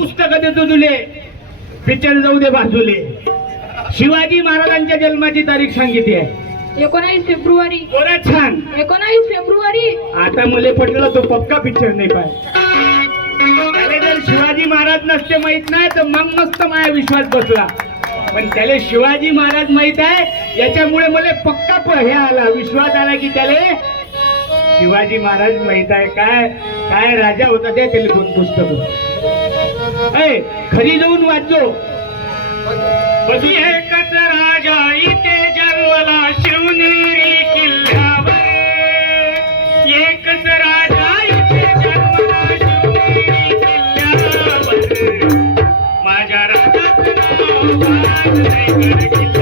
पुस्तक देतो तुले, पिक्चर जाऊ दे बाजूले. शिवाजी महाराजांच्या जन्माची तारीख सांगितली आहे 19 फेब्रुवारी. बोला छान. 19 फेब्रुवारी. आता मुले पटलं तो पक्का पिक्चर नाही पाहिजे. त्याला जर शिवाजी महाराज नसते माहित नाही तर मग मस्त माझ्या विश्वास बसला, पण त्याला शिवाजी महाराज माहित आहे याच्यामुळे मला पक्का हे आला, विश्वास आला की त्याला शिवाजी महाराज माहित आहे. काय काय राजा होता त्या त्याला दोन पुस्तक खरी जाऊन वाचो. कधी एकच राजा इथे जन्मला शिवनेरी किल्ल्यावर, एकच राजा इथे जन्मला शिवनेरी किल्ल्यावर, माझ्या राजाचं नाव वाघ नाही.